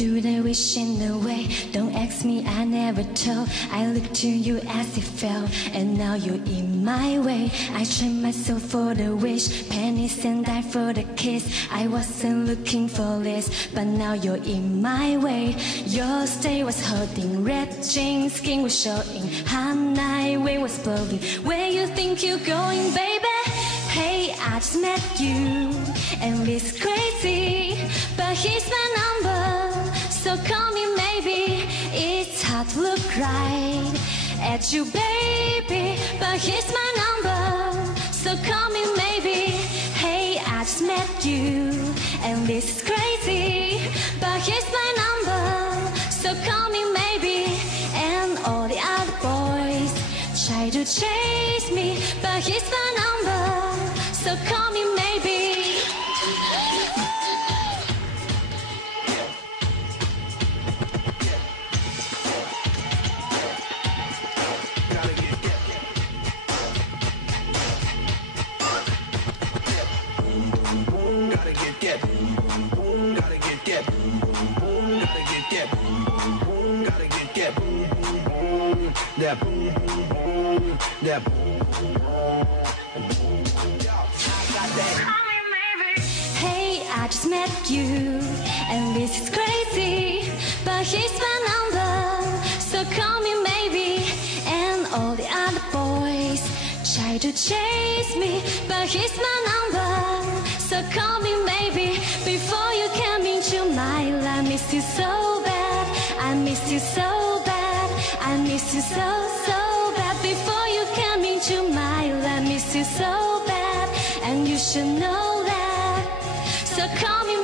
do the wish in the way. Don't ask me, I never told. I looked to you as it fell, and now you're in my way. I trained myself for the wish, pennies and die for the kiss. I wasn't looking for this, but now you're in my way. Your stay was holding, red jeans, skin was showing, hot night wind was blowing. Where you think you're going, baby? Hey, I just met you, and it's crazy, but here's my number, so call me maybe. It's hard to look right at you, baby, but here's my number, so call me maybe. Hey, I just met you, and this is crazy, but here's my number, so call me maybe. And all the other boys try to chase me, but here's my number, so call me maybe. That boom, boom, boom, that boom, boom, boom. Hey, I just met you, and this is crazy, but here's my number, so call me maybe. And all the other boys try to chase me, but here's my number, so call me maybe. Before you came into my life, I miss you so bad, I miss you so bad, I miss you so, so bad. Before you came into my life, I miss you so bad, and you should know that, so call me